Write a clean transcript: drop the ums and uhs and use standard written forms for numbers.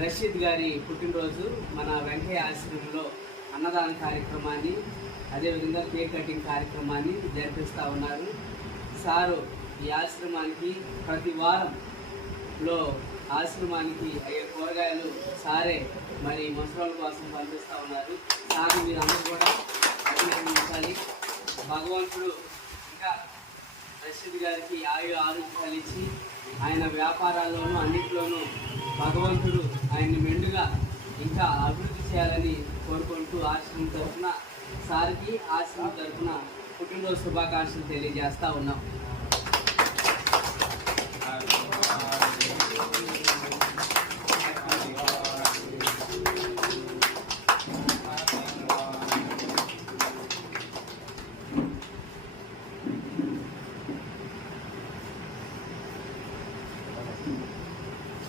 రషీద్ గారి పుట్టినరోజు మన వెంకయ్య ఆశ్రమంలో అన్నదాన కార్యక్రమాన్ని, అదేవిధంగా కేక్ కటింగ్ కార్యక్రమాన్ని జరిపిస్తూ ఉన్నారు. సారు ఈ ఆశ్రమానికి ప్రతి వారంలో ఆశ్రమానికి అయ్యే కూరగాయలు సారే మరి ముసలోళ్ళ కోసం పంపిస్తూ ఉన్నారు. సార్ మీరు అందరూ కూడా అభినందించాలి. భగవంతుడు ఇంకా రషీద్ గారికి ఆరోగ్యాలు ఇచ్చి ఆయన వ్యాపారాల్లోనూ అన్నింటిలోనూ భగవంతుడు ఆయన్ని మెండుగా ఇంకా అభివృద్ధి చేయాలని కోరుకుంటూ ఆశ్రమం తరఫున సార్కి ఆశ్రమం తరఫున పుట్టినరోజు శుభాకాంక్షలు తెలియజేస్తూ ఉన్నాం.